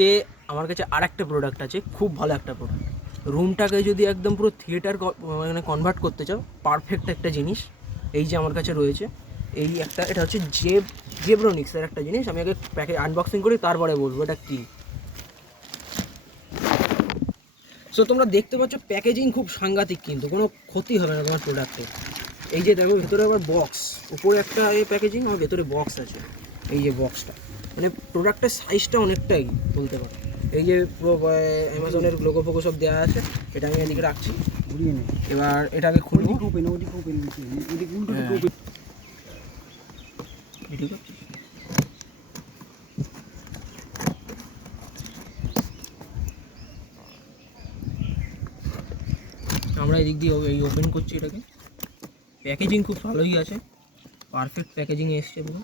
আজকে আমার কাছে আরেকটা প্রোডাক্ট আছে, খুব ভালো একটা প্রোডাক্ট। রুমটাকে যদি একদম পুরো থিয়েটার মানে কনভার্ট করতে চাও, পারফেক্ট একটা জিনিস এই যে আমার কাছে রয়েছে। এই একটা, এটা হচ্ছে জেব্রনিক্সের একটা জিনিস। আমি আগে প্যাকেজ আনবক্সিং করি, তারপরে বলবো এটা কী। সো তোমরা দেখতে পাচ্ছ প্যাকেজিং খুব সাংঘাতিক, কিন্তু কোনো ক্ষতি হবে না তোমার প্রোডাক্টে। এই যে দেখো ভেতরে আবার বক্স, উপরে একটা প্যাকেজিং আর ভেতরে বক্স আছে। এই যে বক্সটা, মানে প্রোডাক্টের সাইজটা অনেকটাই বলতে পারো। এই যে পুরো অ্যামাজনের লোগো ফোগো সব দেওয়া আছে। এটা আমি এদিকে রাখছি, এবার এটাকে খুলবো। আমরা এদিক দিয়ে এই ওপেন করছি এটাকে। প্যাকেজিং খুব ভালোই আছে, পারফেক্ট প্যাকেজিং এসছে পুরো।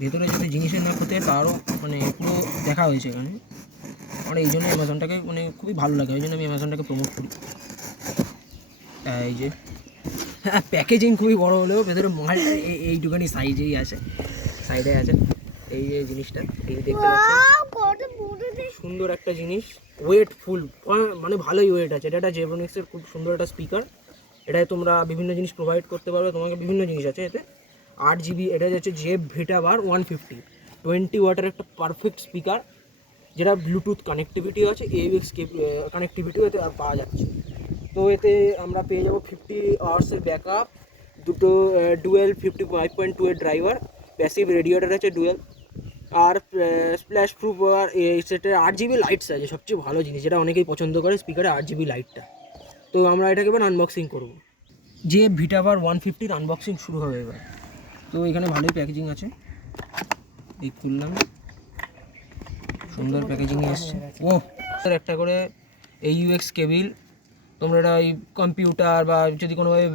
ভেতরে যাতে জিনিসের না ক্ষতি হয় তারও মানে পুরো দেখা হয়েছে এখানে। আমার এই জন্য অ্যামাজনটাকে মানে খুবই ভালো লাগে, ওই জন্য আমি অ্যামাজনটাকে প্রমোট করি। এই যে হ্যাঁ, প্যাকেজিং খুবই বড় হলেও ভেতরে মালটা এইটুখানি সাইজেই আছে, সাইডে আছে। এই যে জিনিসটা এই দেখতে পাচ্ছেন, সুন্দর একটা জিনিস, ওয়েট ফুল, মানে ভালোই ওয়েট আছে। এটা একটা জেব্রনিক্সের খুব সুন্দর একটা স্পিকার। এটায় তোমরা বিভিন্ন জিনিস প্রোভাইড করতে পারবে, তোমাকে বিভিন্ন জিনিস আছে এতে। 8GB, এটা হচ্ছে জেব ভিটা বার 150, 20 ওয়াটের একটা পারফেক্ট স্পিকার, যেটা ব্লুটুথ কানেক্টিভিটি আছে, AUX কানেক্টিভিটিও এতে পাওয়া যাচ্ছে। তো এতে আমরা পেয়ে যাবো 50 আওয়ার্সের ব্যাকআপ, দুটো ডুয়েল 55.2 এর ড্রাইভার, প্যাসিভ রেডিয়েটার আছে ডুয়েল, আর স্প্ল্যাশ প্রুফ। আর এই সেটের 8GB লাইটস আছে, সবচেয়ে ভালো জিনিস যেটা অনেকেই পছন্দ করে স্পিকারে 8GB লাইটটা। তো আমরা এটাকে এবার আনবক্সিং করবো। যে ভিটা বার 150-র আনবক্সিং শুরু হবে এবার। তো এখানে ভালোই প্যাকেজিং আছে, এই খুললাম, সুন্দর প্যাকেজিং এসছে। ও একটা করে AUX কেবিল, তোমরা এটা ওই কম্পিউটার বা যদি কোনোভাবে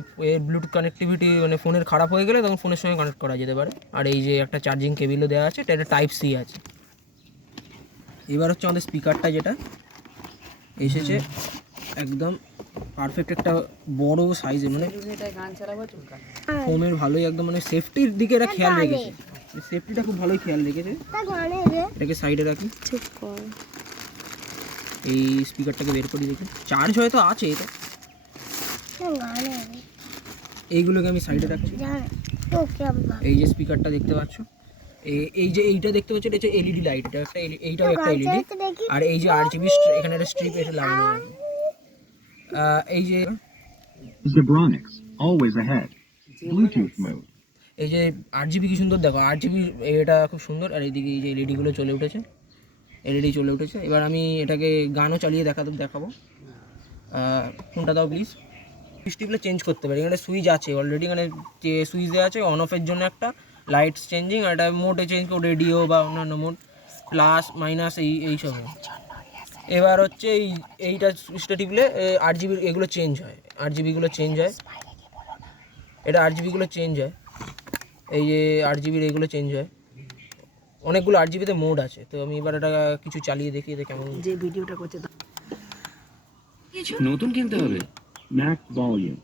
ব্লুটুথ কানেক্টিভিটি মানে ফোনের খারাপ হয়ে গেলে তখন ফোনের সঙ্গে কানেক্ট করা যেতে পারে। আর এই যে একটা চার্জিং কেবিলও দেওয়া আছে, এটা টাইপ সি আছে। এবার হচ্ছে আমাদের স্পিকারটা, যেটা এসেছে একদম পারফেক্ট একটা বড় সাইজে, মানে ফোমের ভালোই একদম, মানে সেফটির দিকে এরা খেয়াল রেখেছে, সেফটিটা খুব ভালোই খেয়াল রেখেছে। এটাকে সাইডে রাখি, এই স্পিকারটাকে বের করি, দেখি চার্জ হয়তো আছে এটা। এইগুলোকে আমি সাইডে রাখছি। এই যে স্পিকারটা দেখতে পাচ্ছ, এই যে এইটা দেখতে পাচ্ছ, এটা হচ্ছে এলইডি লাইট, এটা একটা এইটাও একটা এলইডি। আর এই যে RGB এখানে একটা স্ট্রিপ এটা লাগানো আছে। এই যে Zebronics, always ahead. Bluetooth mode. এই যে 8GB কি সুন্দর দেখো, 8GB এটা খুব সুন্দর। আর এইদিকে এই যে এলইডিগুলো চলে উঠেছে, এলইডি চলে উঠেছে। এবার আমি এটাকে গানও চালিয়ে দেখাবো। ফোনটা দাও প্লিজ। সুইচগুলো চেঞ্জ করতে পারি, এখানে সুইচ আছে অলরেডি, এখানে যে সুইচ দেওয়া আছে অন অফের জন্য একটা, লাইটস চেঞ্জিং, আর এটা মোডে চেঞ্জ করে রেডিও বা অন্যান্য মোড, প্লাস মাইনাস এইসব। এবার হচ্ছে এইটা সুইচটা টিপলে 8GB এগুলো চেঞ্জ হয়, 8GBগুলো চেঞ্জ হয়, এটা 8GBগুলো চেঞ্জ হয়। এই যে 8GBর এইগুলো চেঞ্জ হয়, অনেকগুলো 8GBতে মোড আছে। তো আমি এবার এটা কিছু চালিয়ে দেখি এতে কেমন। যে ভিডিওটা করছে নতুন কিনতে হবে। ম্যাক্স ভলিউম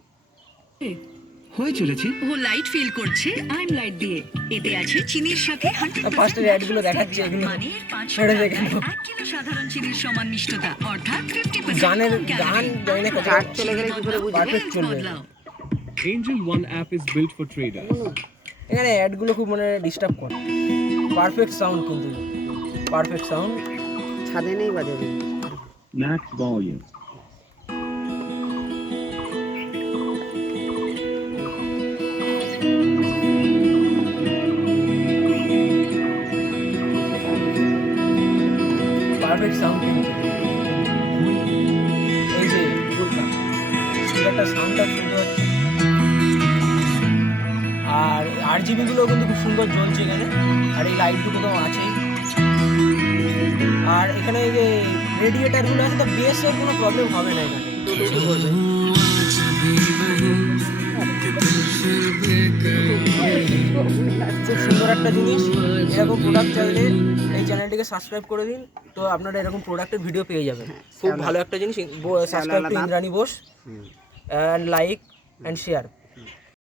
হয়ে চলেছে। ও লাইট ফিল করছে আইম লাইট দিয়ে। এতে আছে চিনির সাথে 100% ফার্স্ট অ্যাডগুলো দেখাচ্ছে, এগুলো মানে এটা দেখেন 1 কিলো সাধারণ চিনির সমান মিষ্টতা, অর্থাৎ 50% গানের গান জানি না চার্জ চলে গেলে কি করে বুঝবো, পারফেক্ট চলবে। Angel One app is built for traders. এখানে অ্যাডগুলো খুব মানে ডিস্টার্ব করে। পারফেক্ট সাউন্ড, কিন্তু পারফেক্ট সাউন্ড, ছাদে নেই বাজাবে। Max volume. পারফেক্ট সাউন্ড, কিন্তু এই যে স্পিকারটা সাউন্ডটা সুন্দর হচ্ছে। আর 8GBগুলো কিন্তু খুব সুন্দর জ্বলছে এখানে, আর এই লাইটগুলো তো আছেই। আর এখানে এই যে রেডিয়েটারগুলো আছে, তো বেসের কোনো প্রবলেম হবে না এখানে। খুব সুন্দর একটা জিনিস। এরকম প্রোডাক্ট চাইলে এই চ্যানেলটিকে সাবস্ক্রাইব করে দিন, তো আপনারা এরকম প্রোডাক্টের ভিডিও পেয়ে যাবেন। খুব ভালো একটা জিনিস। Subscribe to Indrani Bose and like and share.